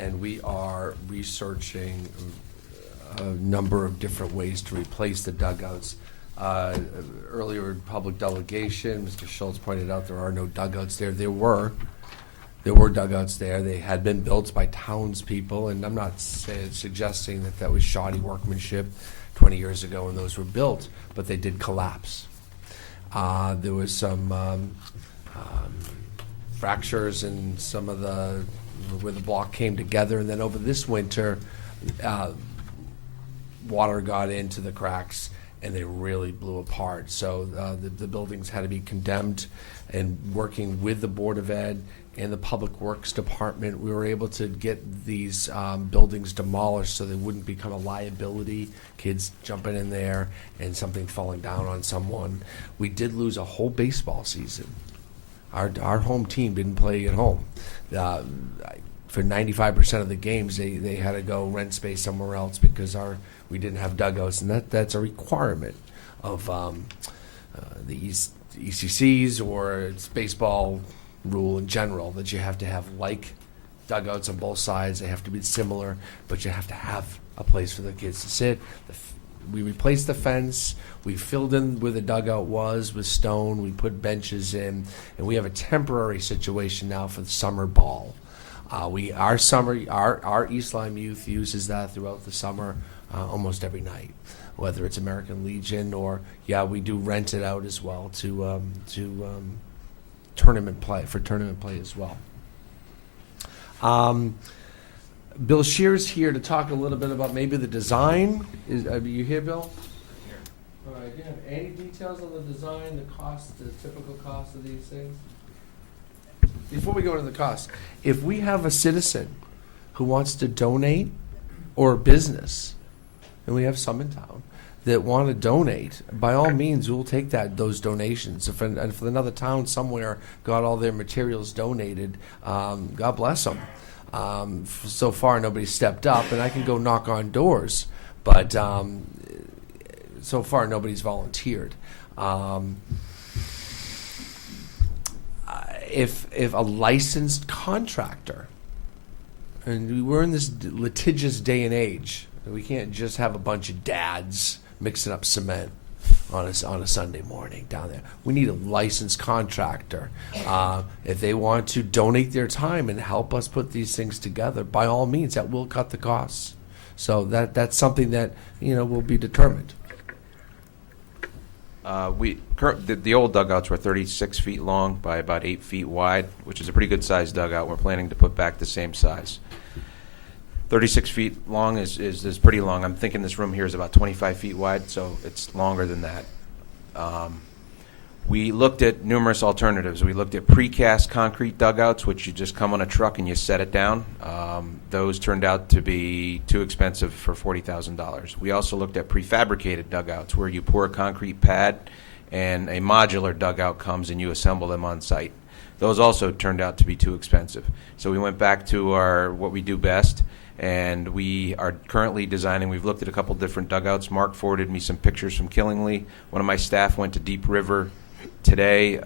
and we are researching a number of different ways to replace the dugouts. Earlier in public delegation, Mr. Schultz pointed out there are no dugouts there. There were dugouts there. They had been built by townspeople, and I'm not suggesting that was shoddy workmanship 20 years ago when those were built, but they did collapse. There was some fractures in some of where the block came together, and then over this winter, water got into the cracks and they really blew apart. So the buildings had to be condemned, and working with the Board of Ed and the Public Works Department, we were able to get these buildings demolished so they wouldn't become a liability, kids jumping in there and something falling down on someone. We did lose a whole baseball season. Our home team didn't play at home. For 95% of the games, they had to go rent space somewhere else because we didn't have dugouts, and that's a requirement of the ECCs or it's baseball rule in general, that you have to have like dugouts on both sides. They have to be similar, but you have to have a place for the kids to sit. We replaced the fence. We filled in where the dugout was with stone. We put benches in, and we have a temporary situation now for the summer ball. Our East Lyme youth uses that throughout the summer, almost every night, whether it's American Legion or we do rent it out as well to tournament play as well. Bill Shear's here to talk a little bit about maybe the design. Are you here, Bill? Here. All right. Do you have any details on the design, the cost, the typical cost of these things? Before we go into the cost, if we have a citizen who wants to donate, or a business, and we have some in town that want to donate, by all means, we'll take those donations. If another town somewhere got all their materials donated, God bless them. So far, nobody's stepped up, and I can go knock on doors, but so far, nobody's volunteered. If a licensed contractor, and we're in this litigious day and age, we can't just have a bunch of dads mixing up cement on a Sunday morning down there. We need a licensed contractor. If they want to donate their time and help us put these things together, by all means, that will cut the costs. So that's something that will be determined. The old dugouts were 36 feet long by about 8 feet wide, which is a pretty good sized dugout. We're planning to put back the same size. 36 feet long is pretty long. I'm thinking this room here is about 25 feet wide, so it's longer than that. We looked at numerous alternatives. We looked at precast concrete dugouts, which you just come on a truck and you set it down. Those turned out to be too expensive for $40,000. We also looked at prefabricated dugouts, where you pour a concrete pad and a modular dugout comes and you assemble them on site. Those also turned out to be too expensive. So we went back to what we do best, and we are currently designing. We've looked at a couple different dugouts. Mark forwarded me some pictures from Killingly. One of my staff went to Deep River today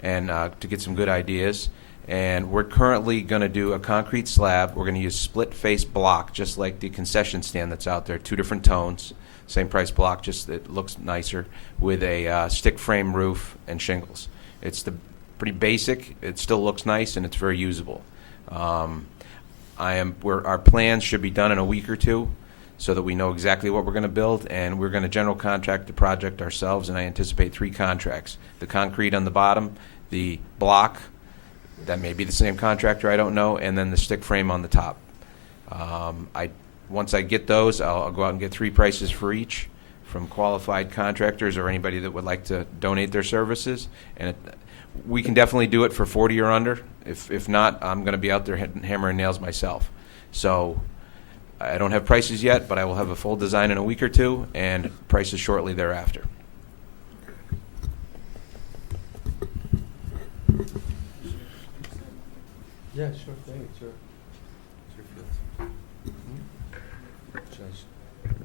and to get some good ideas. And we're currently going to do a concrete slab. We're going to use split face block, just like the concession stand that's out there, 2 different tones, same price block, just it looks nicer, with a stick frame roof and shingles. It's pretty basic. It still looks nice, and it's very usable. Our plans should be done in a week or two, so that we know exactly what we're going to build, and we're going to general contract the project ourselves, and I anticipate 3 contracts. The concrete on the bottom, the block, that may be the same contractor, I don't know, and then the stick frame on the top. Once I get those, I'll go out and get 3 prices for each from qualified contractors or anybody that would like to donate their services, and we can definitely do it for 40 or under. If not, I'm going to be out there hammering nails myself. So I don't have prices yet, but I will have a full design in a week or two, and prices shortly thereafter. Yeah, sure thing. Sure.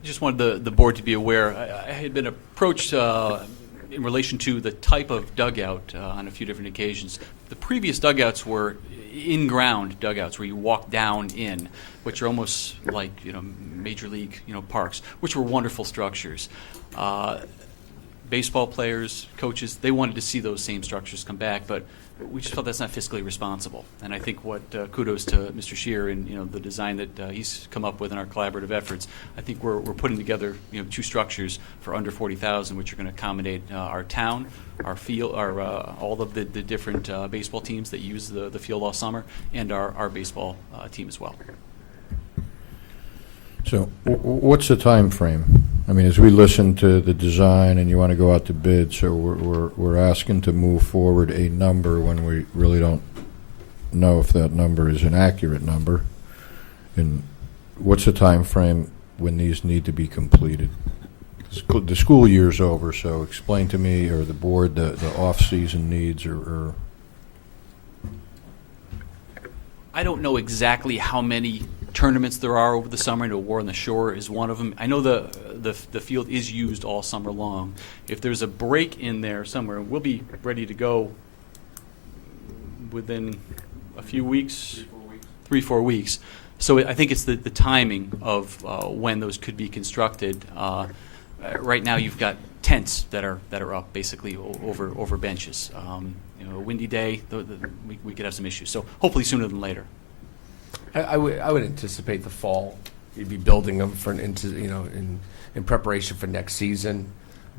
Just wanted the board to be aware. I had been approached in relation to the type of dugout on a few different occasions. the previous dugouts were in-ground dugouts where you walk down in, which are almost like major league parks, which were wonderful structures. Baseball players, coaches, they wanted to see those same structures come back, but we just felt that's not fiscally responsible. And I think what kudos to Mr. Scheer and the design that he's come up with in our collaborative efforts. I think we're putting together two structures for under $40,000, which are going to accommodate our town, our field, our all of the different baseball teams that use the field all summer, and our baseball team as well. So what's the time frame? I mean, as we listen to the design and you want to go out to bid, so we're asking to move forward a number when we really don't know if that number is an accurate number. And what's the time frame when these need to be completed? The school year's over, so explain to me or the board the off-season needs or I don't know exactly how many tournaments there are over the summer. I know War on the Shore is one of them. I know the field is used all summer long. If there's a break in there somewhere, we'll be ready to go within a few weeks, 3-4 weeks. So I think it's the timing of when those could be constructed. Right now, you've got tents that are up basically over benches. A windy day, we could have some issues. So hopefully sooner than later. I would anticipate the fall. You'd be building them in preparation for next season.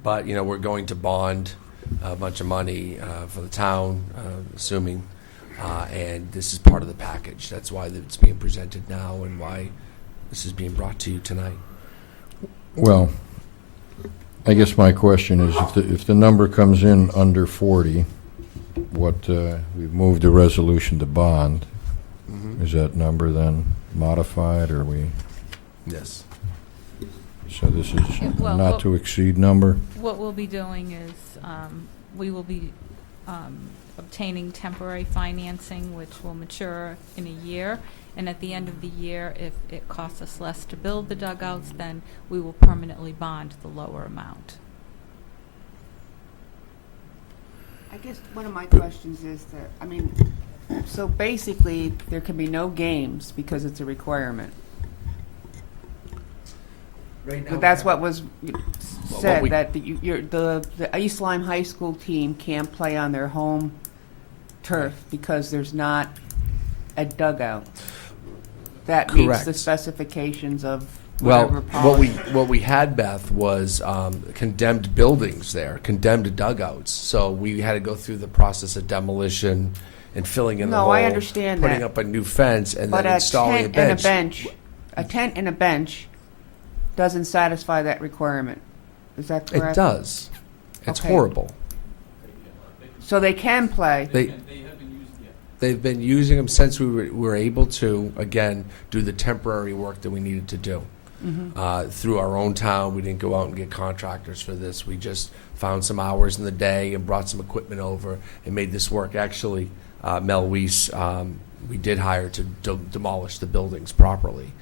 But we're going to bond a bunch of money for the town, assuming, and this is part of the package. That's why it's being presented now and why this is being brought to you tonight. Well, I guess my question is if the number comes in under 40, we've moved the resolution to bond. Mm-hmm. Is that number then modified, or we? Yes. So this is not to exceed number? What we'll be doing is we will be obtaining temporary financing, which will mature in a year. And at the end of the year, if it costs us less to build the dugouts, then we will permanently bond the lower amount. I guess one of my questions is that, so basically there can be no games because it's a requirement. Right now, But that's what was said, what that the East Lyme High School team can't play on their home turf because there's not a dugout that meets Correct. the specifications of Well, whatever policy. what we had, Beth, was condemned buildings there, condemned dugouts. So we had to go through the process of demolition and filling in the No, hole, I understand putting that. up a new fence, and But then installing a bench. a tent and a bench doesn't satisfy that requirement. Is that correct? It does. It's Okay. horrible. So they can play. They've been using them since we were able to, again, do the temporary work that we needed to do. Mm-hmm. Through our own town, we didn't go out and get contractors for this. We just found some hours in the day and brought some equipment over and made this work. Actually, Mel Weiss, we did hire to demolish the buildings properly.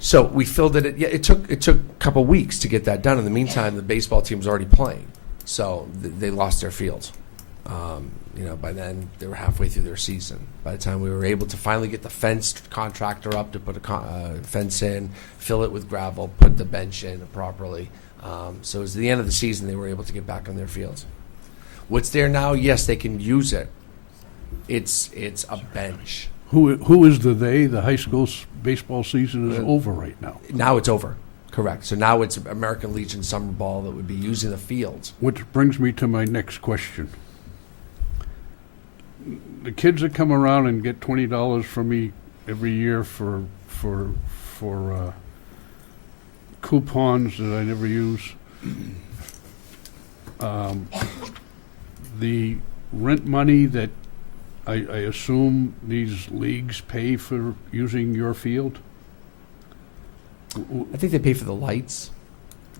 So we filled it. It took a couple weeks to get that done. In the meantime, the baseball team was already playing, so they lost their field. By then they were halfway through their season. By the time we were able to finally get the fence contractor up to put a fence in, fill it with gravel, put the bench in properly. So it was the end of the season they were able to get back on their fields. What's there now? Yes, they can use it. It's a bench. Who is the they? The high school's baseball season is over right now. Now it's over. Correct. So now it's American Legion summer ball that would be using the fields. Which brings me to my next question. The kids that come around and get $20 from me every year for coupons that I never use. The rent money that I assume these leagues pay for using your field? I think they pay for the lights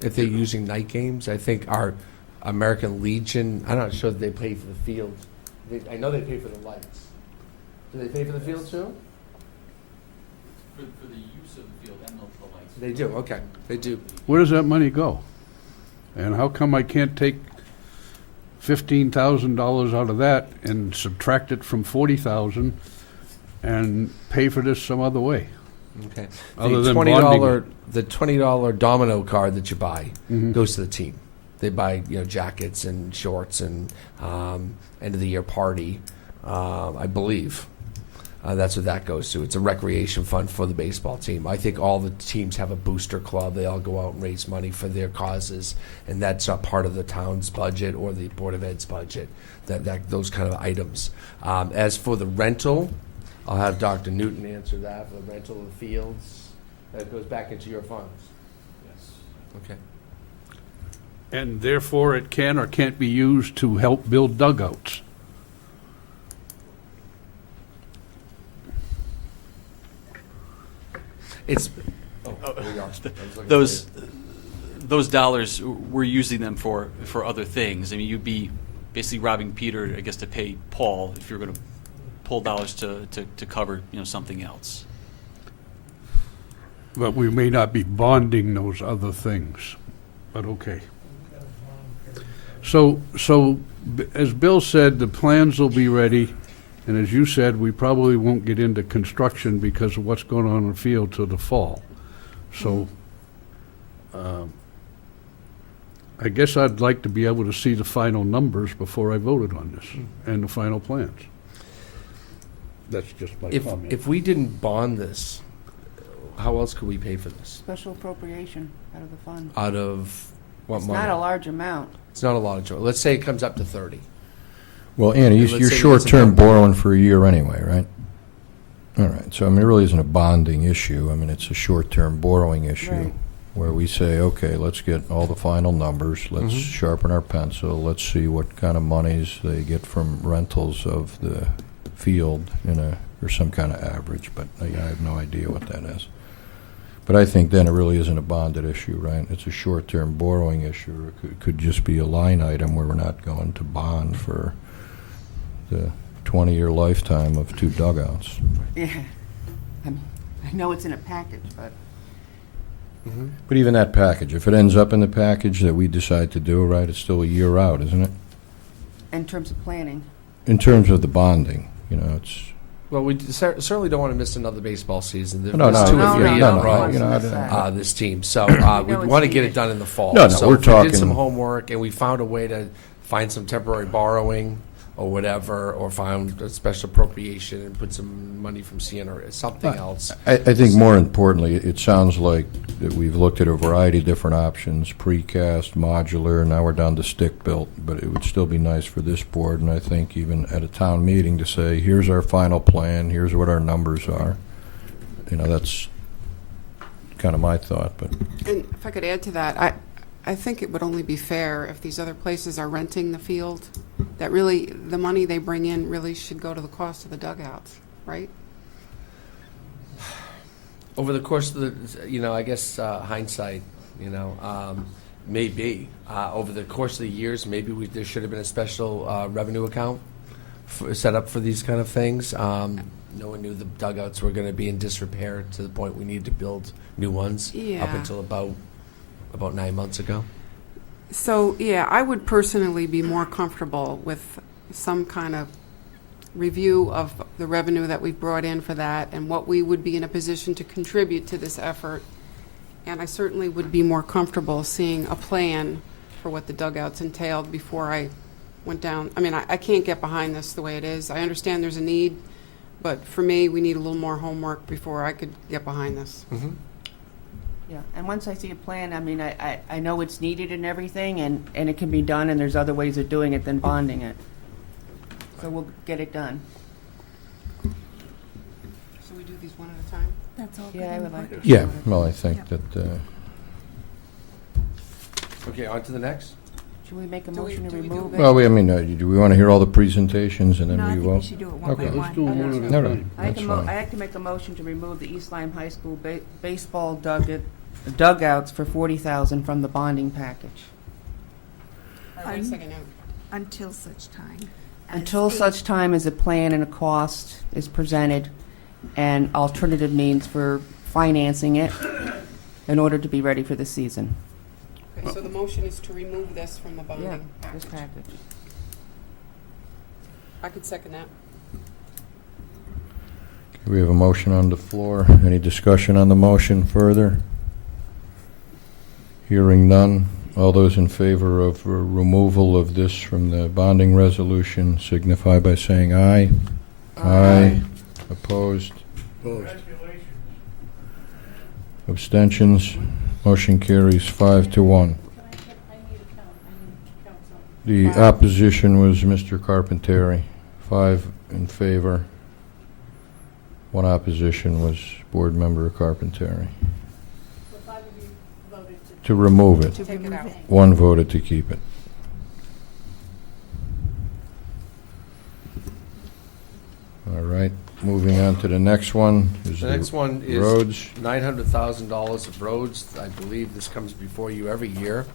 if they're using night games. I think our American Legion, I'm not sure that they pay for the fields. I know they pay for the lights. Do they pay for the field too? For the use of the field and the lights. They do, okay. They do. Where does that money go? And how come I can't take $15,000 out of that and subtract it from 40,000 and pay for this some other way. Okay. Other The than bonding the $20 domino card that you buy Mhm. goes to the team. They buy jackets and shorts and end of the year party, I believe. That's what that goes to. It's a recreation fund for the baseball team. I think all the teams have a booster club. They all go out and raise money for their causes, and that's not part of the town's budget or the Board of Ed's budget. That those kind of items. As for the rental, I'll have Dr. Newton answer that. For the rental of the fields, that goes back into your funds. Yes. Okay. And therefore, it can or can't be used to help build dugouts. It's. Oh, there you are. I was looking Those for you. those dollars, we're using them for other things. I mean, you'd be basically robbing Peter, I guess, to pay Paul if you're going to pull dollars to cover something else. But we may not be bonding those other things, but okay. So as Bill said, the plans will be ready, and as you said, we probably won't get into construction because of what's going on in the field till the fall. So I guess I'd like to be able to see the final numbers before I voted on this and the final plans. That's just my comment. If we didn't bond this, how else could we pay for this? Special appropriation out of the fund. Out of what It's money? not a large amount. It's not a lot of choice. Let's say it comes up to 30. Well, Annie, Let's you're say we get short-term some- borrowing for a year anyway, right? All right, so I mean, it really isn't a bonding issue. I mean, it's a short-term borrowing issue Right. where we say, okay, let's get all the final numbers, let's Mhm. sharpen our pencil, let's see what kind of monies they get from rentals of the field or some kind of average, but I have no idea what that is. But I think then it really isn't a bonded issue, right? It's a short-term borrowing issue. It could just be a line item where we're not going to bond for the 20-year lifetime of 2 dugouts. Yeah. I know it's in a package, but But even that package, if it ends up in the package that we decide to do, right, it's still a year out, isn't it? in terms of planning, In terms of the bonding, it's... Well, we certainly don't want to miss another baseball season. There's No, no, 2 or no, 3 no, in no, a no, row. you know, This team. So know we it's want to get needed. it done in the fall. No, no, so we're if we did some talking- homework and we found a way to find some temporary borrowing or whatever, or found a special appropriation and put some money from CNR or something else. I think more importantly, it sounds like that we've looked at a variety of different options, precast, modular, now we're down to stick-built, but it would still be nice for this board, and I think even at a town meeting to say, here's our final plan, here's what our numbers are. That's kind of my thought, but... And if I could add to that, I think it would only be fair if these other places are renting the field, that really, the money they bring in really should go to the cost of the dugouts, right? Over the course of the, I guess hindsight, maybe. Over the course of the years, maybe there should have been a special revenue account set up for these kind of things. No one knew the dugouts were going to be in disrepair to the point we needed to build new ones up Yeah. until about 9 months ago. So, yeah, I would personally be more comfortable with some kind of review of the revenue that we've brought in for that and what we would be in a position to contribute to this effort. And I certainly would be more comfortable seeing a plan for what the dugouts entailed before I went down. I mean, I can't get behind this the way it is. I understand there's a need, but for me, we need a little more homework before I could get behind this. Mm-hmm. yeah. And once I see a plan, I mean, I know it's needed and everything, and it can be done, and there's other ways of doing it than bonding it. So we'll get it done. So we do these one at a time? That's all good Yeah, I would input. like to. Yeah, well, I think that... Okay, on to the next. Should we make a Do we- motion to do we do remove it? it? Well, do we want to hear all the presentations and No, then I we think vote? we should do it one Okay. by Let's do them one at No, a no. time. That's fine. I like to make a motion to remove the East Lyme High School baseball dugouts for $40,000 from the bonding package. Wait a second now. Until such time. Until such time as a plan and a cost is presented and alternative means for financing it in order to be ready for the season. Okay, so the motion is to remove this from the bonding Yeah, package. this package. I could second that. We have a motion on the floor. Any discussion on the motion further? Hearing none. All those in favor of removal of this from the bonding resolution signify by saying aye. Aye. Opposed? Abstentions? Motion carries 5-1. The opposition was Mr. Carpenteri. 5 in favor. 1 opposition was Board Member Carpenteri. To remove it. To Take it remove out. it. 1 voted to keep it. All right, moving on to the next one. Is The next one is roads. $900,000 of roads. I believe this comes before you every year.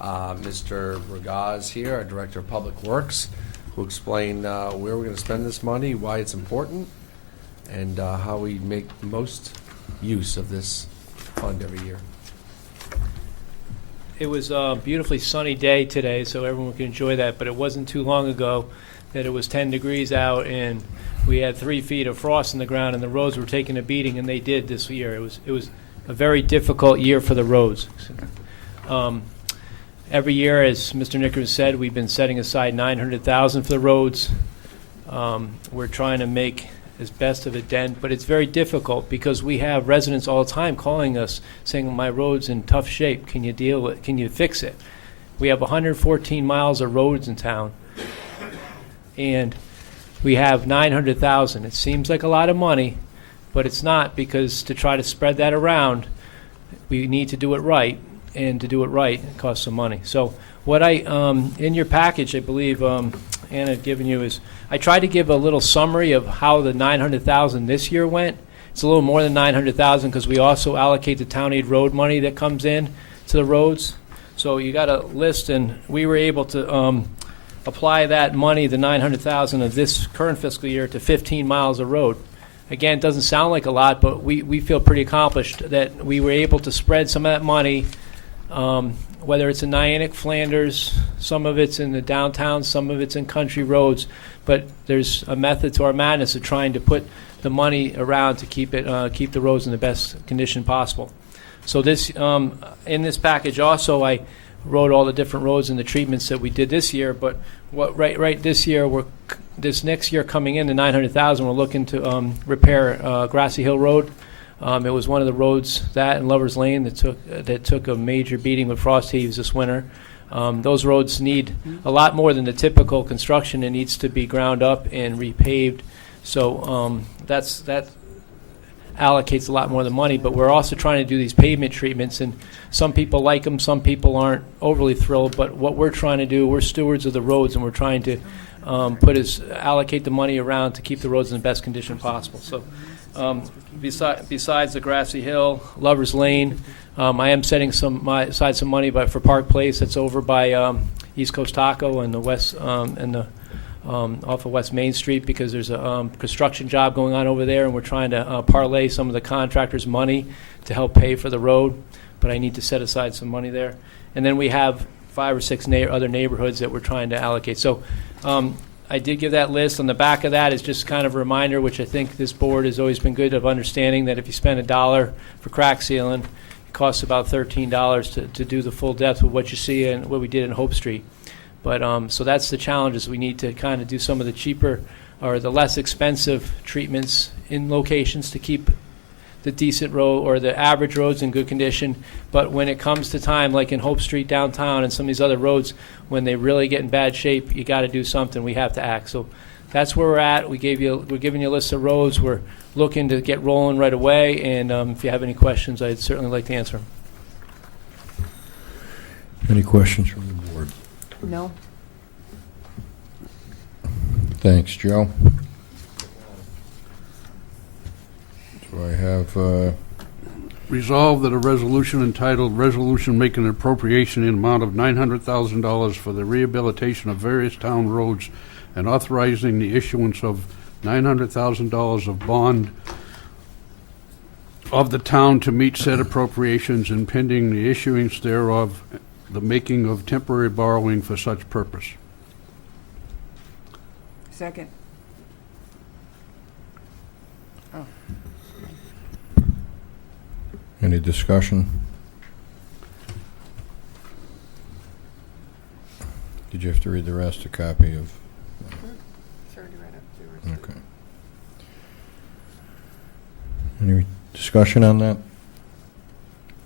Mr. Ragaz here, our Director of Public Works, who explain where we're going to spend this money, why it's important, and how we make the most use of this fund every year. It was a beautifully sunny day today, so everyone can enjoy that, but it wasn't too long ago that it was 10 degrees out and we had 3 feet of frost in the ground and the roads were taking a beating, and they did this year. It was a very difficult year for the roads. Every year, as Mr. Nickers said, we've been setting aside $900,000 for the roads. We're trying to make as best of a dent, but it's very difficult because we have residents all the time calling us saying, my road's in tough shape, can you fix it? We have 114 miles of roads in town, and we have $900,000. It seems like a lot of money, but it's not, because to try to spread that around, we need to do it right, and to do it right, it costs some money. So what in your package, I believe Anna had given you is, I tried to give a little summary of how the $900,000 this year went. It's a little more than $900,000 because we also allocate the town aid road money that comes in to the roads. So you got a list, and we were able to apply that money, the $900,000 of this current fiscal year, to 15 miles of road. Again, it doesn't sound like a lot, but we feel pretty accomplished that we were able to spread some of that money, whether it's in Niantic, Flanders, some of it's in the downtown, some of it's in country roads. But there's a method to our madness of trying to put the money around to keep the roads in the best condition possible. So this in this package also, I wrote all the different roads and the treatments that we did this year. But what right this year, this next year coming in, the $900,000, we're looking to repair Grassy Hill Road. It was one of the roads, that and Lovers Lane, that took a major beating with frost heaves this winter. Those roads need a lot more than the typical construction. It needs to be ground up and repaved. So that allocates a lot more of the money. But we're also trying to do these pavement treatments, and some people like them, some people aren't overly thrilled. But what we're trying to do, we're stewards of the roads, and we're trying to allocate the money around to keep the roads in the best condition possible. So besides the Grassy Hill, Lovers Lane, I am setting aside some money for Park Place. That's over by East Coast Taco and the west off of West Main Street, because there's a construction job going on over there, and we're trying to parlay some of the contractors' money to help pay for the road. But I need to set aside some money there. And then we have 5 or 6 other neighborhoods that we're trying to allocate. So I did give that list. On the back of that is just kind of a reminder, which I think this board has always been good of understanding, that if you spend $1 for crack sealing, it costs about $13 to do the full depth of what you see and what we did in Hope Street. But so that's the challenge, is we need to kind of do some of the cheaper or the less expensive treatments in locations to keep the decent road or the average roads in good condition. But when it comes to time, like in Hope Street downtown and some of these other roads, when they really get in bad shape, you got to do something. We have to act. So that's where we're at. We're giving you a list of roads. We're looking to get rolling right away. And if you have any questions, I'd certainly like to answer them. Any questions from the board? No? Thanks, Joe. So I have Resolved that a resolution entitled Resolution Making an Appropriation in Amount of $900,000 for the rehabilitation of various town roads and authorizing the issuance of $900,000 of bond of the town to meet said appropriations, and pending the issuance thereof, the making of temporary borrowing for such purpose. Second. Oh. Any discussion? Did you have to read the rest? A copy of? It's already read up. Okay. Any discussion on that?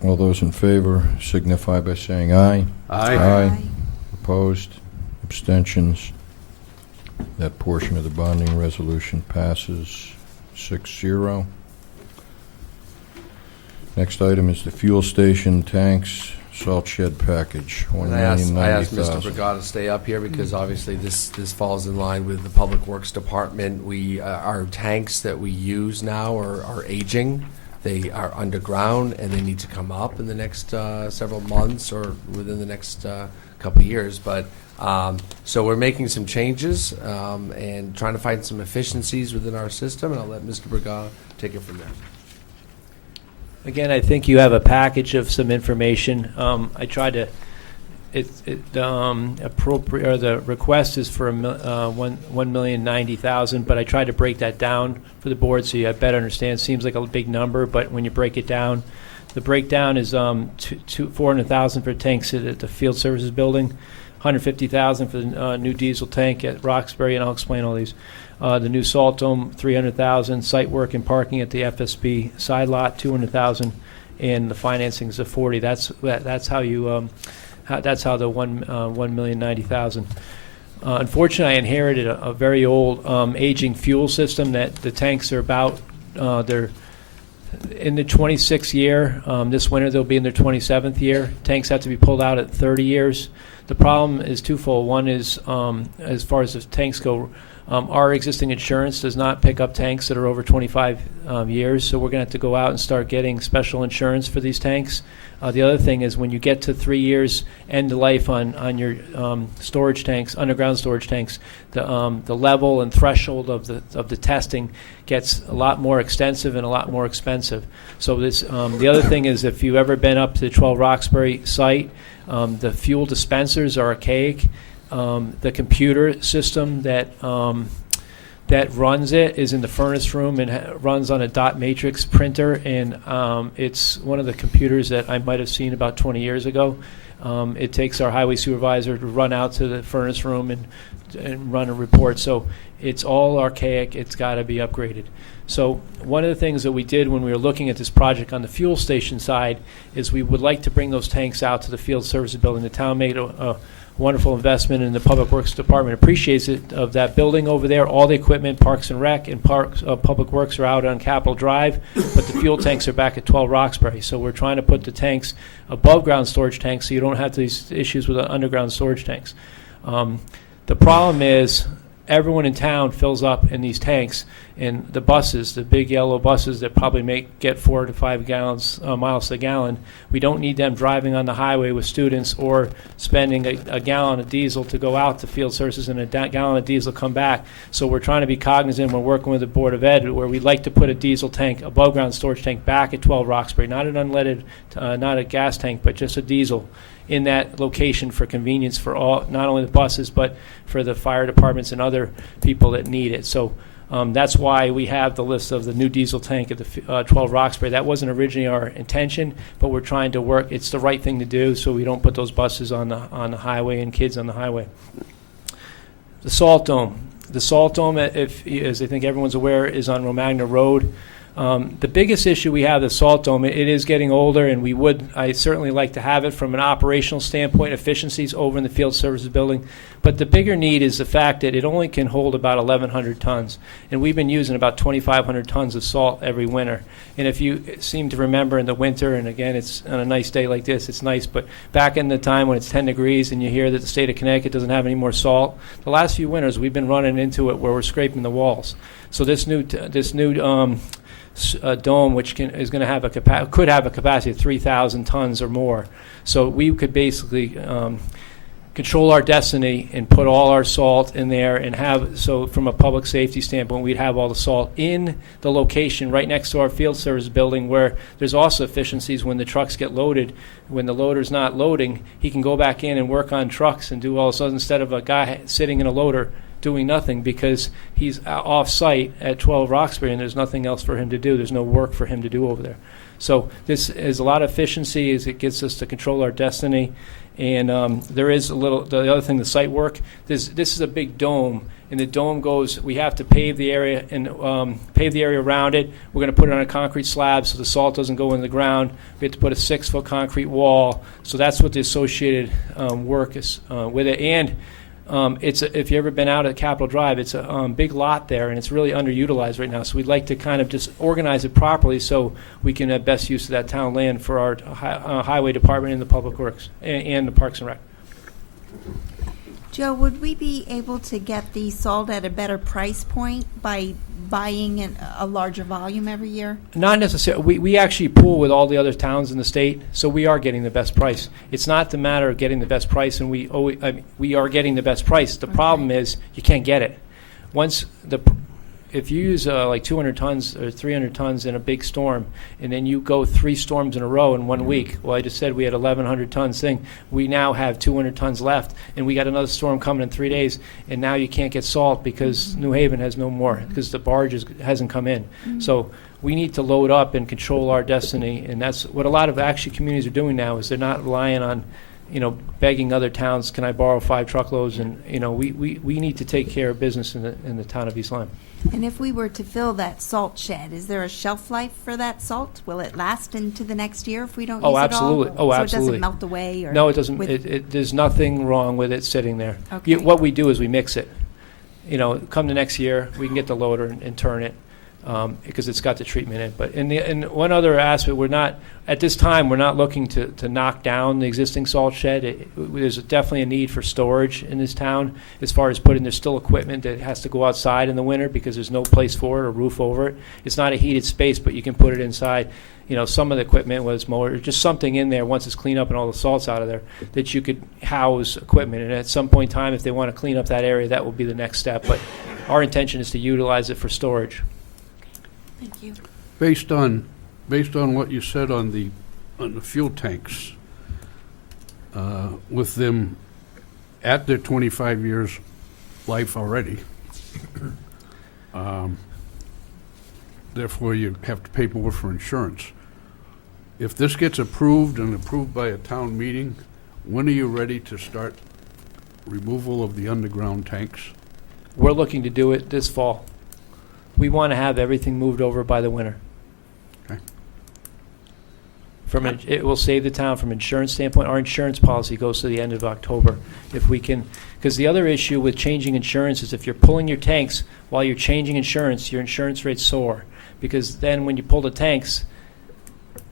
All those in favor signify by saying aye. Aye. Opposed? Abstentions? That portion of the bonding resolution passes 6-0. Next item is the fuel station tanks salt shed package, And I asked Mr. $1,090,000. Bragada to stay up here because obviously this falls in line with the Public Works Department. Our tanks that we use now are aging. They are underground and they need to come up in the next several months or within the next couple of years. But so we're making some changes and trying to find some efficiencies within our system, and I'll let Mr. Bragada take it from there. Again, I think you have a package of some information. I tried to, appropriate, or the request is for $1,090,000, but I tried to break that down for the board so you better understand. It seems like a big number, but when you break it down, the breakdown is $400,000 for tanks at the field services building, $150,000 for the new diesel tank at Roxbury, and I'll explain all these. The new salt dome, $300,000. Site work and parking at the FSB side lot, $200,000, and the financing is of $40,000. That's how you. That's how the $1,090,000. Unfortunately, I inherited a very old aging fuel system that the tanks are about. They're in the 26th year. This winter they'll be in their 27th year. Tanks have to be pulled out at 30 years. The problem is twofold. One is, as far as the tanks go, our existing insurance does not pick up tanks that are over 25 years, so we're going to have to go out and start getting special insurance for these tanks. The other thing is when you get to 3 years end of life on your storage tanks, underground storage tanks, the level and threshold of the testing gets a lot more extensive and a lot more expensive. So this the other thing is if you've ever been up to the 12 Roxbury site, the fuel dispensers are archaic. The computer system that runs it is in the furnace room and runs on a dot matrix printer, and it's one of the computers that I might have seen about 20 years ago. It takes our highway supervisor to run out to the furnace room and run a report. So it's all archaic. It's got to be upgraded. So one of the things that we did when we were looking at this project on the fuel station side is we would like to bring those tanks out to the field services building. The town made a wonderful investment, in the Public Works Department appreciates it, of that building over there. All the equipment, Parks and Rec and Public Works are out on Capitol Drive, but the fuel tanks are back at 12 Roxbury. So we're trying to put the tanks above ground storage tanks so you don't have these issues with the underground storage tanks. The problem is everyone in town fills up in these tanks, and the buses, the big yellow buses that probably get 4 to 5 miles a gallon, we don't need them driving on the highway with students or spending a gallon of diesel to go out to field services and a gallon of diesel come back. So we're trying to be cognizant. We're working with the Board of Ed where we'd like to put a diesel tank, above ground storage tank, back at 12 Roxbury, not an unleaded, not a gas tank, but just a diesel in that location for convenience for all, not only the buses, but for the fire departments and other people that need it. So that's why we have the list of the new diesel tank at the 12 Roxbury. That wasn't originally our intention, but we're trying to work. It's the right thing to do so we don't put those buses on the highway and kids on the highway. The Salt Dome. The Salt Dome, as I think everyone's aware, is on Romagna Road. The biggest issue we have, the Salt Dome, it is getting older, and I certainly like to have it from an operational standpoint, efficiencies over in the field services building. But the bigger need is the fact that it only can hold about 1,100 tons. And we've been using about 2,500 tons of salt every winter. And if you seem to remember in the winter, and again, it's on a nice day like this, it's nice, but back in the time when it's 10 degrees and you hear that the state of Connecticut doesn't have any more salt, the last few winters we've been running into it where we're scraping the walls. So this new dome, which is going to have could have a capacity of 3,000 tons or more. So we could basically control our destiny and put all our salt in there and so from a public safety standpoint, we'd have all the salt in the location right next to our field service building, where there's also efficiencies when the trucks get loaded. When the loader's not loading, he can go back in and work on trucks and do all this. Instead of a guy sitting in a loader doing nothing because he's off-site at 12 Roxbury and there's nothing else for him to do. There's no work for him to do over there. So this is a lot of efficiency as it gets us to control our destiny. And there is a little, the other thing, the site work, this is a big dome. And the dome goes, we have to pave the area and pave the area around it. We're going to put it on a concrete slab so the salt doesn't go in the ground. We have to put a 6-foot concrete wall. So that's what the associated work is with it. And if you've ever been out at Capitol Drive, it's a big lot there, and it's really underutilized right now. So we'd like to kind of just organize it properly so we can have best use of that town land for our highway department and the public works and the Parks and Rec. Joe, would we be able to get the salt at a better price point by buying a larger volume every year? Not necessarily. We actually pool with all the other towns in the state, so we are getting the best price. It's not the matter of getting the best price, and we are getting the best price. The problem is you can't get it. If you use like 200 tons or 300 tons in a big storm, and then you go 3 storms in a row in 1 week, well, I just said we had 1,100 tons thing. We now have 200 tons left, and we got another storm coming in 3 days, and now you can't get salt because New Haven has no more because the barge hasn't come in. So we need to load up and control our destiny, and that's what a lot of actually communities are doing now is they're not relying on, begging other towns, can I borrow 5 truckloads? And, we need to take care of business in the town of East Lyme. And if we were to fill that salt shed, is there a shelf life for that salt? Will it last into the next year if we don't use Absolutely. it all? Oh, so absolutely. it doesn't melt away? Or No, it doesn't. There's nothing wrong with it sitting there. Okay. What we do is we mix it. Come the next year, we can get the loader and turn it because it's got the treatment in it. But in one other aspect, at this time, we're not looking to knock down the existing salt shed. There's definitely a need for storage in this town as far as there's still equipment that has to go outside in the winter because there's no place for it or roof over it. It's not a heated space, but you can put it inside. Some of the equipment was mower, just something in there once it's cleaned up and all the salt's out of there that you could house equipment. And at some point in time, if they want to clean up that area, that will be the next step. But our intention is to utilize it for storage. Thank you. Based on what you said on the fuel tanks, with them at their 25 years life already, therefore you have to pay more for insurance. If this gets approved and approved by a town meeting, when are you ready to start removal of the underground tanks? We're looking to do it this fall. We want to have everything moved over by the winter. Okay. It will save the town from insurance standpoint. Our insurance policy goes to the end of October. If we can, because the other issue with changing insurance is if you're pulling your tanks while you're changing insurance, your insurance rates soar. Because then when you pull the tanks,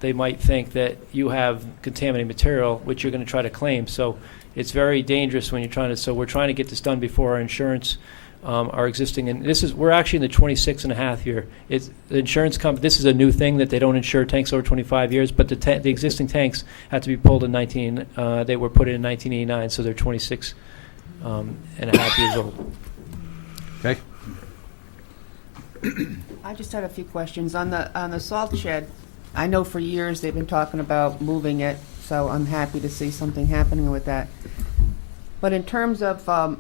they might think that you have contaminated material, which you're going to try to claim. So it's very dangerous when you're trying to. So we're trying to get this done before our insurance. Are existing, and we're actually in the 26 and a half year. It's the insurance company. This is a new thing that they don't insure tanks over 25 years, but the existing tanks have to be pulled in they were put in 1989, so they're 26 and a half years old. Okay. I just had a few questions on the salt shed. I know for years they've been talking about moving it, so I'm happy to see something happening with that. But in terms of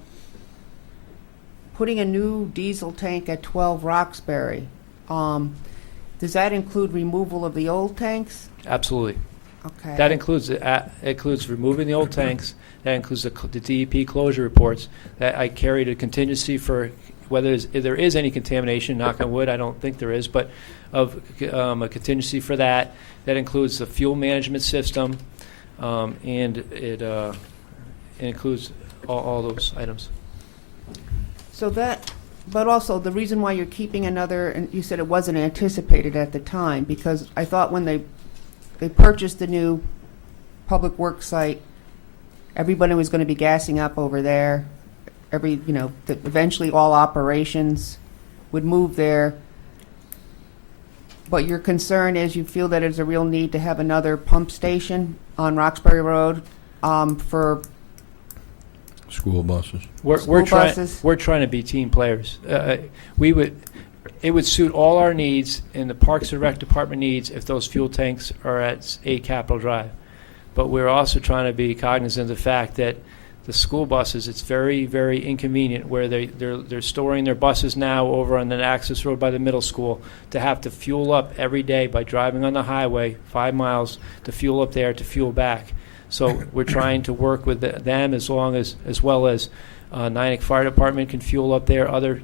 putting a new diesel tank at 12 Roxbury, does that include removal of the old tanks? Absolutely. Okay. That includes removing the old tanks. That includes the DEP closure reports. That I carried a contingency for whether if there is any contamination. Knock on wood, I don't think there is, but of a contingency for that. That includes the fuel management system, and it includes all those items. So but also the reason why you're keeping another, and you said it wasn't anticipated at the time, because I thought when they purchased the new public works site, everybody was going to be gassing up over there. That eventually all operations would move there. But your concern is you feel that there's a real need to have another pump station on Roxbury Road for School buses. We're buses? trying to be team players. It would suit all our needs and the Parks and Rec Department needs if those fuel tanks are at 8 Capitol Drive. But we're also trying to be cognizant of the fact that the school buses, it's very, very inconvenient where they're storing their buses now over on the access road by the middle school to have to fuel up every day by driving on the highway 5 miles to fuel up there to fuel back. So we're trying to work with them as well as Nyack Fire Department can fuel up there. Other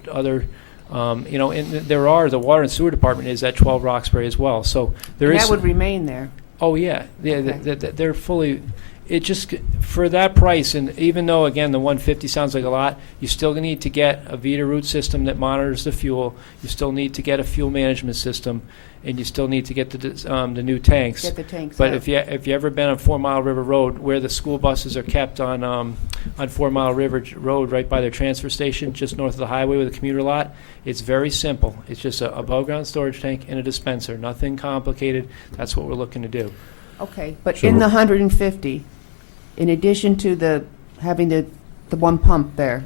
and the Water and Sewer Department is at 12 Roxbury as well. So there is. That would remain there. Oh yeah, Okay. they're fully. It just for that price, and even though again the 150 sounds like a lot, you still need to get a Vita root system that monitors the fuel. You still need to get a fuel management system, and you still need to get the new tanks. Get the tanks But out. if you ever been on 4 Mile River Road, where the school buses are kept on 4 Mile River Road, right by their transfer station, just north of the highway with a commuter lot, it's very simple. It's just a above ground storage tank and a dispenser. Nothing complicated. That's what we're looking to do. Okay, but So- in the 150, in addition to having the one pump there,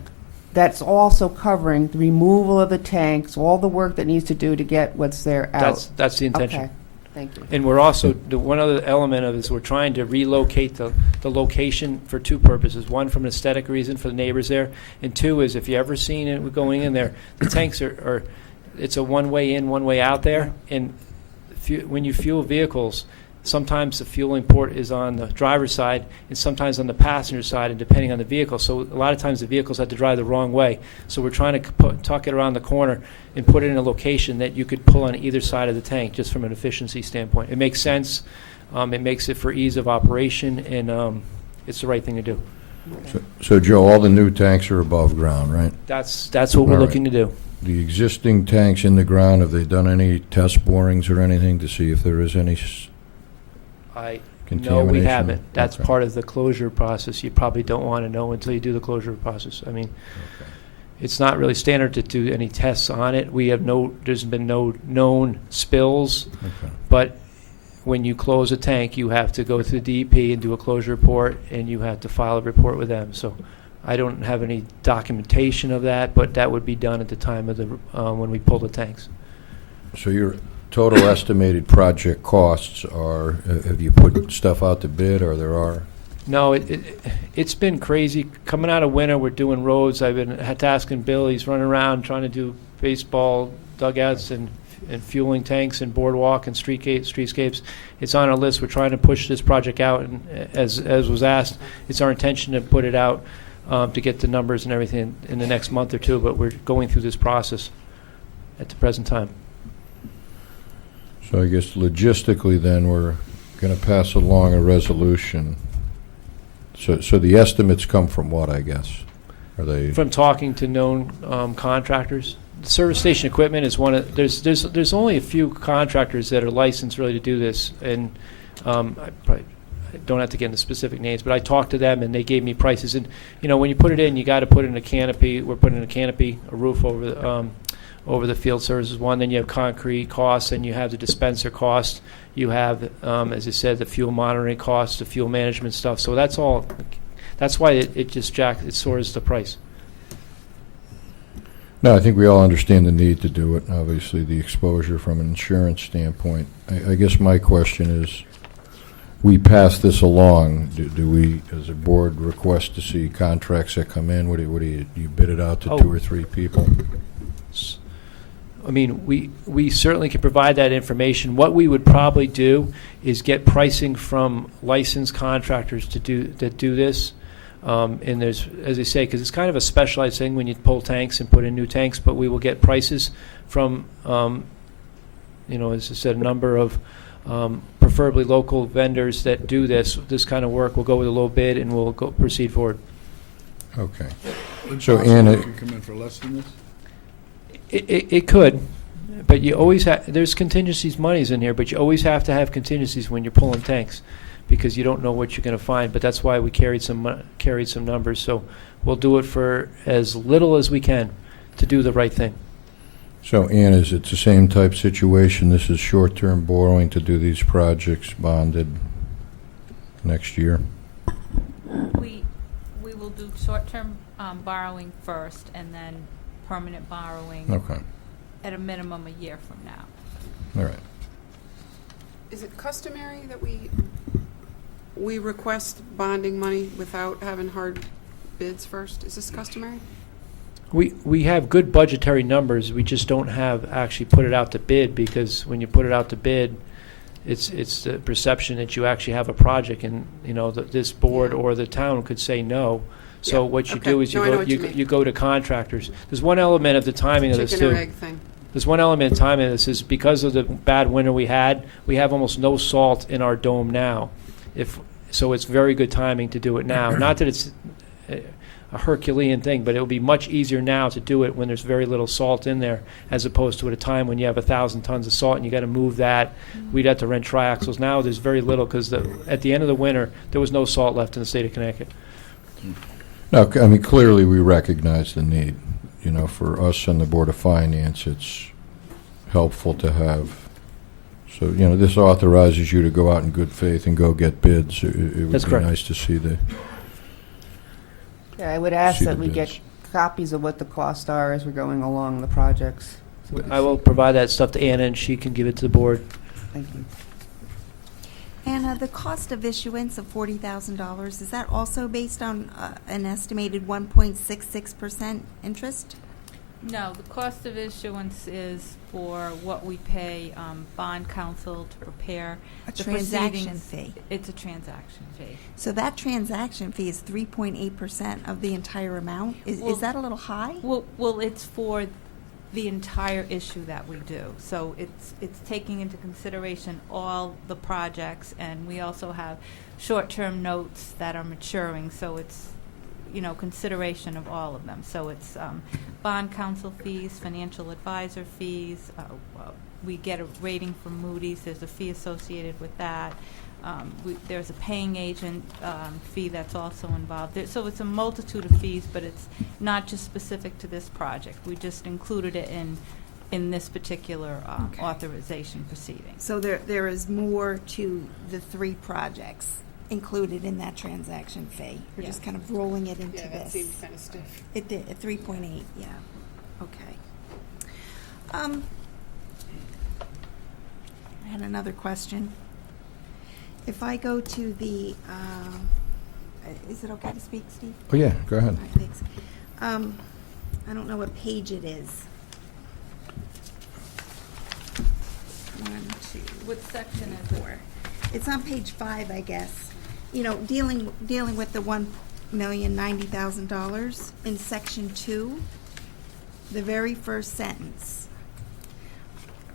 that's also covering the removal of the tanks, all the work that needs to do to get what's there out. That's the intention. Okay, thank you. And we're also, the one other element of it is we're trying to relocate the location for two purposes. One, from an aesthetic reason for the neighbors there, and two is if you ever seen it going in there, the tanks are it's a one-way in, one-way out there, and when you fuel vehicles, sometimes the fueling port is on the driver's side and sometimes on the passenger side, and depending on the vehicle. So a lot of times the vehicles have to drive the wrong way. So we're trying to tuck it around the corner and put it in a location that you could pull on either side of the tank, just from an efficiency standpoint. It makes sense. It makes it for ease of operation, and it's the right thing to do. So Joe, all the new tanks are above ground, right? That's what we're All right. looking to do. The existing tanks in the ground, have they done any test borings or anything to see if there is any No, contamination? we haven't. That's Okay. part of the closure process. You probably don't want to know until you do the closure process. I mean, it's not really standard to do any tests on it. There's been no known spills, Okay. but when you close a tank, you have to go to the DEP and do a closure report, and you have to file a report with them. So I don't have any documentation of that, but that would be done at the time of the when we pull the tanks. So your total estimated project costs are, have you put stuff out to bid, or there are? No, it's been crazy. Coming out of winter, we're doing roads. I've been tasking Bill. He's running around trying to do baseball dugouts and fueling tanks and boardwalk and streetscapes. It's on our list. We're trying to push this project out, and as was asked, it's our intention to put it out to get the numbers and everything in the next month or two, but we're going through this process at the present time. So I guess logistically then, we're going to pass along a resolution. So the estimates come from what, I guess? Are they? From talking to known contractors. The service station equipment is one of, there's only a few contractors that are licensed really to do this, and I don't have to get into specific names, but I talked to them and they gave me prices. And when you put it in, you got to put in a canopy. We're putting in a canopy, a roof over the field services one. Then you have concrete costs, and you have the dispenser cost. You have, as I said, the fuel monitoring costs, the fuel management stuff. So that's all. That's why it soars the price. No, I think we all understand the need to do it, obviously the exposure from an insurance standpoint. I guess my question is, we pass this along, do we, as a board, request to see contracts that come in? What do you bid it out to Oh. 2 or 3 people? I mean, we certainly can provide that information. What we would probably do is get pricing from licensed contractors that do this. And there's, as I say, because it's kind of a specialized thing when you pull tanks and put in new tanks, but we will get prices from, as I said, a number of preferably local vendors that do this kind of work. We'll go with a low bid and we'll proceed forward. Okay. Would So, possibly Anna- you can come in for less than this? It could, but you always there's contingencies monies in here, but you always have to have contingencies when you're pulling tanks, because you don't know what you're going to find. But that's why we carried some numbers. So we'll do it for as little as we can to do the right thing. So, Ann, is it the same type situation? This is short-term borrowing to do these projects bonded next year? We will do short-term borrowing first, and then permanent borrowing Okay, at a minimum a year from now. all right. Is it customary that we request bonding money without having hard bids first? Is this customary? We have good budgetary numbers, we just don't have actually put it out to bid, because when you put it out to bid, it's the perception that you actually have a project, and, you know, this board or the town could say no. So Yeah, what you okay. do is No, I know you what you mean. go to contractors. There's one element of the timing of this Chicken or too. egg thing. There's one element of timing of this is because of the bad winter we have almost no salt in our dome now. So it's very good timing to do it now. Not that it's a Herculean thing, but it will be much easier now to do it when there's very little salt in there, as opposed to at a time when you have 1,000 tons of salt and you got to move that. We'd have to rent triaxles. Now there's very little, because at the end of the winter there was no salt left in the state of Connecticut. No, I mean, clearly we recognize the need. You know, for us and the Board of Finance, it's helpful to have. So, you know, this authorizes you to go out in good faith and go get bids. It would That's be correct. nice to see the. Yeah, I would ask See that the we get bids. copies of what the costs are as we're going along the projects. So we can I will see. provide that stuff to Anna, and she can give it to the board. Thank you. Anna, the cost of issuance of $40,000, is that also based on an estimated 1.66% interest? No, the cost of issuance is for what we pay bond counsel to prepare A the transaction proceedings. fee. It's a transaction fee. So that transaction fee is 3.8% of the entire amount? Well- Is that a little high? Well, it's for the entire issue that we do. So it's taking into consideration all the projects, and we also have short-term notes that are maturing, so it's, you know, consideration of all of them. So it's bond counsel fees, financial advisor fees, we get a rating from Moody's, there's a fee associated with that. There's a paying agent fee that's also involved. So it's a multitude of fees, but it's not just specific to this project. We just included it in this particular Okay. authorization proceeding. So there is more to the three projects included in that transaction fee? You're just Yeah. kind of rolling it into Yeah, that this? seemed kind of stiff. It did, at 3.8, yeah. Okay. I had another question. If I go to the, is it okay to speak, Steve? Oh, yeah, go ahead. All right, thanks. I don't know what page it is. 1, 2, What section is it? 4. It's on page 5, I guess. You know, dealing with the $1,090,000 in section 2, the very first sentence.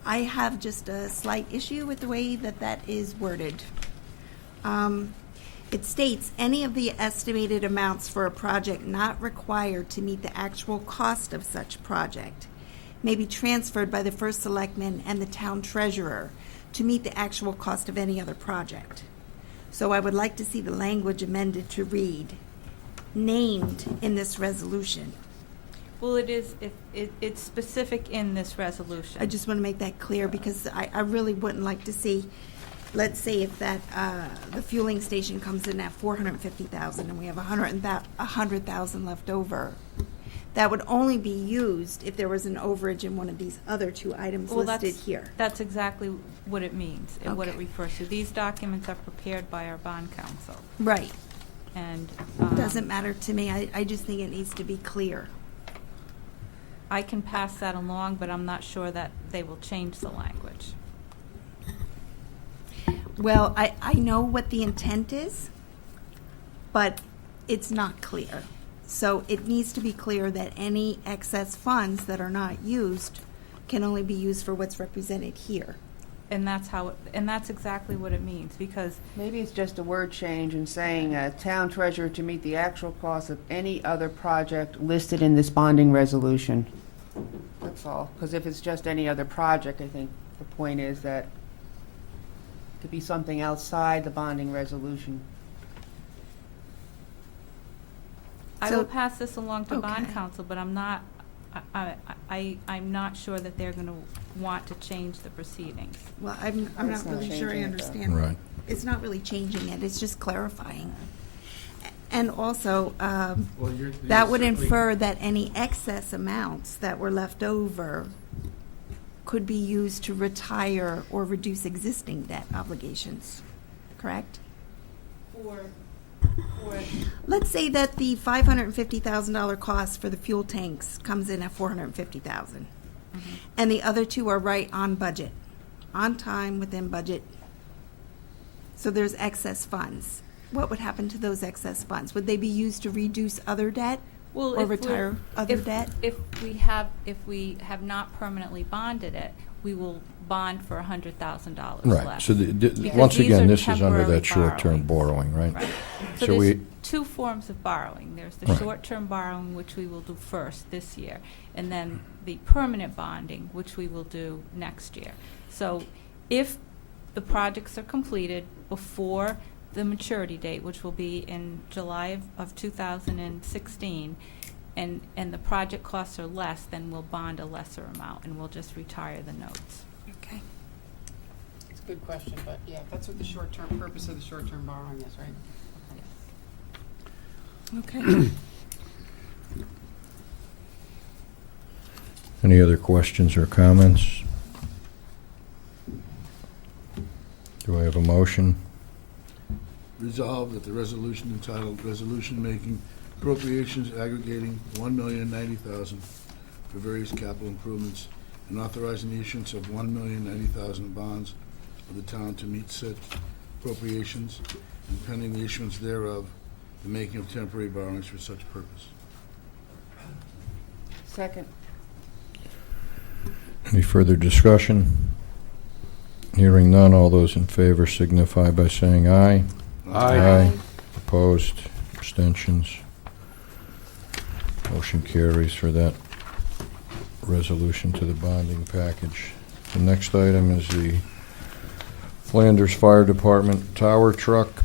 I have just a slight issue with the way that is worded. It states, any of the estimated amounts for a project not required to meet the actual cost of such project may be transferred by the first selectman and the town treasurer to meet the actual cost of any other project. So I would like to see the language amended to read, named in this resolution. Well, it is, it's specific in this resolution. I just want to make that clear, because I really wouldn't like to see, let's say if that, the fueling station comes in at 450,000 and we have 100,000 left over. That would only be used if there was an overage in one of these other two items Well, listed here. That's exactly what it means and what it Okay. refers to. These documents are prepared by our bond counsel, Right. and Doesn't matter to me. I just think it needs to be clear. I can pass that along, but I'm not sure that they will change the language. Well, I know what the intent is, but it's not clear. So it needs to be clear that any excess funds that are not used can only be used for what's represented here. And that's that's exactly what it means, because Maybe it's just a word change in saying town treasurer to meet the actual cost of any other project listed in this bonding resolution. That's all. Because if it's just any other project, I think the point is that it could be something outside the bonding resolution. I So- will pass this along to bond Okay. counsel, but I'm not sure that they're going to want to change the proceedings. Well, I'm It's not not really sure I changing it, though. understand. Right. It's not really changing it, it's just clarifying. And also, that would infer that any excess amounts that were left over could be used to retire or reduce existing debt obligations, correct? For Let's say that the $550,000 cost for the fuel tanks comes in at $450,000, and the other two are right on budget, on time, within budget. So there's excess funds. What would happen to those excess funds? Would they be used to reduce other debt Well, or if we're- retire other if- debt? If we have not permanently bonded it, we will bond for $100,000 less. Right, so Because once these again, are this is under temporary that short-term borrowing, right? Right. So So there's we- two forms of borrowing. There's the Right. short-term borrowing, which we will do first this year, and then the permanent bonding, which we will do next year. So if the projects are completed before the maturity date, which will be in July of 2016, and the project costs are less, then we'll bond a lesser amount, and we'll just retire the notes. Okay. It's a good question, but yeah, that's what the short-term purpose of the short-term borrowing is, right? Okay. Any other questions or comments? Do I have a motion? Resolved that the resolution entitled Resolution Making Appropriations Aggregating $1,090,000 for various capital improvements and authorizing the issuance of $1,090,000 bonds of the town to meet such appropriations and pending the issuance thereof, the making of temporary borrowings for such purpose. Second. Any further discussion? Hearing none, all those in favor signify by saying aye. Aye. Opposed, abstentions. Motion carries for that resolution to the bonding package. The next item is the Flanders Fire Department tower truck.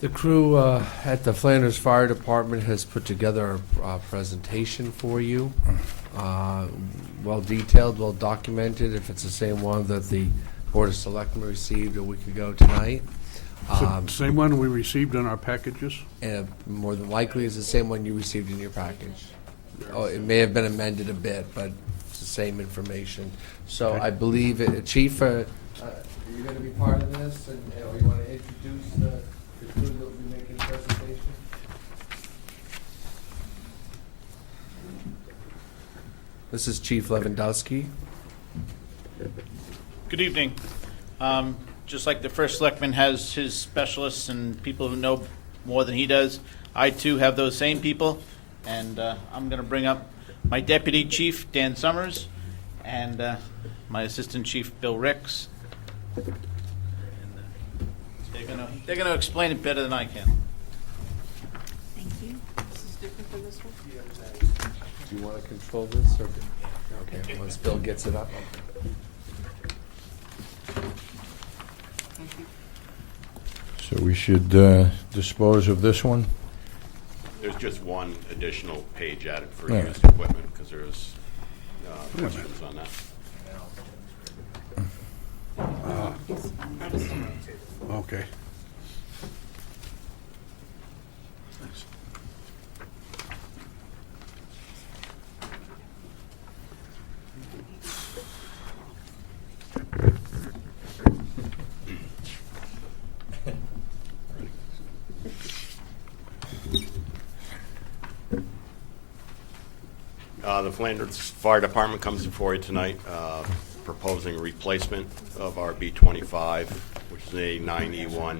The crew at the Flanders Fire Department has put together a presentation for you. Well detailed, well documented, if it's the same one that the Board of Selectmen received a week ago tonight. Same one we received in our packages? And more than likely is the same one you received in your package. Oh, it may have been amended a bit, but it's the same information. So Okay. I believe, Chief, are you going to be part of this? And you want to introduce the crew that will be making the presentation? This is Chief Lewandowski. Good evening. Just like the first selectman has his specialists and people who know more than he does, I too have those same people, and I'm going to bring up my deputy chief, Dan Summers, and my assistant chief, Bill Ricks. And, they're going to explain it better than I can. Thank you. This is different than this one? Do you want to control this? Or? Okay, once Bill gets it up. Thank you. So we should dispose of this one? There's just one additional page added for Yeah. used equipment, because there's questions on that. Okay. The Flanders Fire Department comes before you tonight proposing a replacement of our B-25, which is a 9E1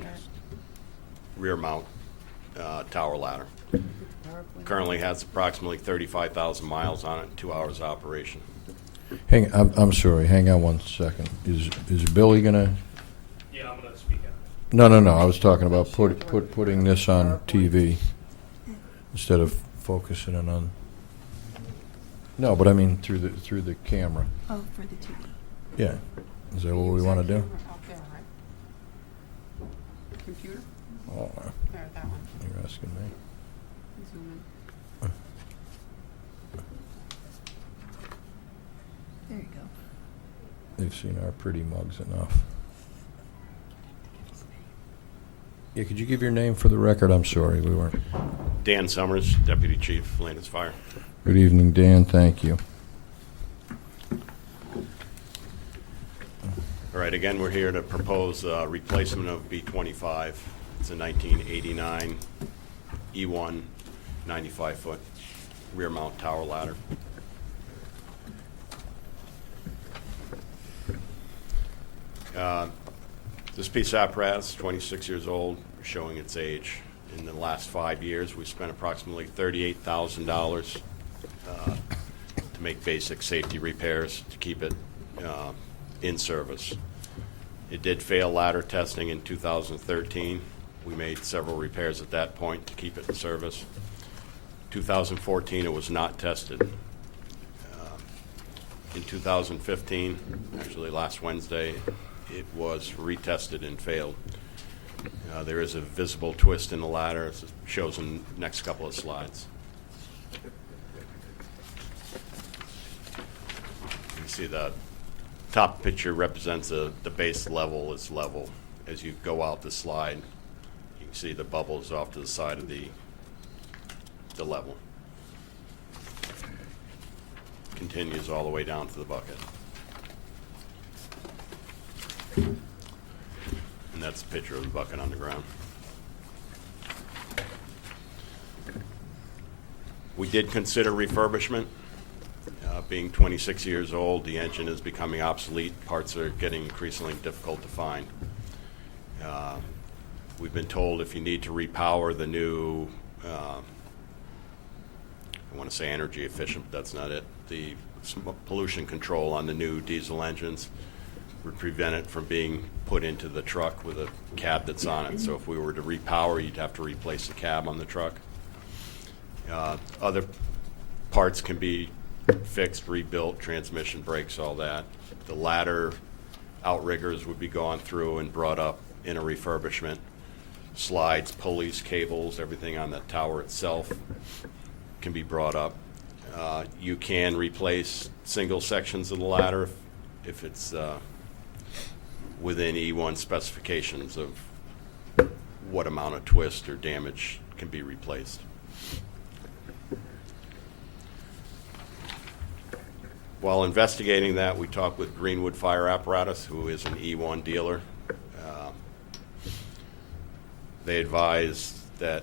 rear mount tower ladder. Currently has approximately 35,000 miles on it, 2 hours of operation. I'm sorry, hang on one second. Is Billy gonna? Yeah, I'm going to speak out. No, I was talking about putting this on TV instead of focusing it on. No, but I mean through the camera. Oh, for the TV. Yeah. Is that what we want to do? Out there, right? Computer? Oh, There, that one. you're asking me. Zoom in. There you go. They've seen our pretty mugs enough. Yeah, could you give your name for the record? I'm sorry, we weren't. Dan Summers, Deputy Chief, Flanders Fire. Good evening, Dan. Thank you. All right, again, we're here to propose replacement of B-25. It's a 1989 E1 95-foot rear mount tower ladder. This piece of apparatus, 26 years old, showing its age. In the last 5 years, we spent approximately $38,000 to make basic safety repairs to keep it in service. It did fail ladder testing in 2013. We made several repairs at that point to keep it in service. 2014, it was not tested. In 2015, actually last Wednesday, it was retested and failed. There is a visible twist in the ladder, as it shows in the next couple of slides. You can see the top picture represents the base level is level. As you go out the slide, you can see the bubbles off to the side of the level. Continues all the way down to the bucket. And that's a picture of the bucket on the ground. We did consider refurbishment. Being 26 years old, the engine is becoming obsolete. Parts are getting increasingly difficult to find. We've been told if you need to repower the new, I want to say energy efficient, but that's not it. The pollution control on the new diesel engines would prevent it from being put into the truck with a cab that's on it. So if we were to repower, you'd have to replace the cab on the truck. Other parts can be fixed, rebuilt, transmission, brakes, all that. The ladder outriggers would be gone through and brought up in a refurbishment. Slides, pulleys, cables, everything on the tower itself can be brought up. You can replace single sections of the ladder if it's within E1 specifications of what amount of twist or damage can be replaced. While investigating that, we talked with Greenwood Fire Apparatus, who is an E1 dealer. They advised that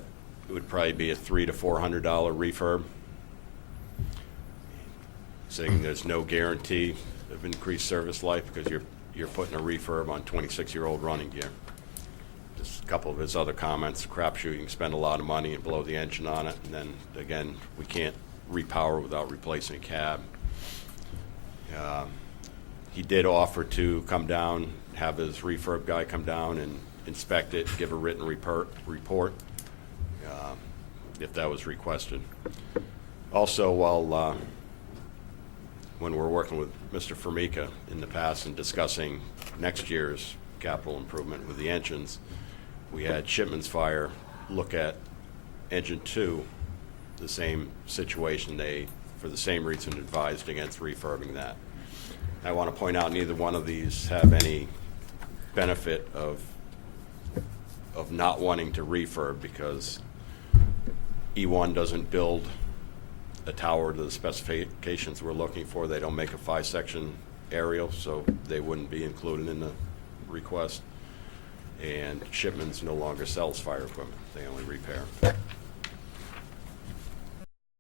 it would probably be a $300 to $400 refurb, saying there's no guarantee of increased service life because you're putting a refurb on 26-year-old running gear. Just a couple of his other comments: crapshoot, you can spend a lot of money and blow the engine on it, and then again, we can't repower without replacing a cab. He did offer to come down, have his refurb guy come down and inspect it, give a written report if that was requested. Also, while when we're working with Mr. Formica in the past and discussing next year's capital improvement with the engines, we had Shipman's Fire look at engine 2, the same situation. They, for the same reason, advised against refurbing that. I want to point out neither one of these have any benefit of not wanting to refurb, because E1 doesn't build a tower to the specifications we're looking for. They don't make a 5-section aerial, so they wouldn't be included in the request. And Shipman's no longer sells fire equipment. They only repair.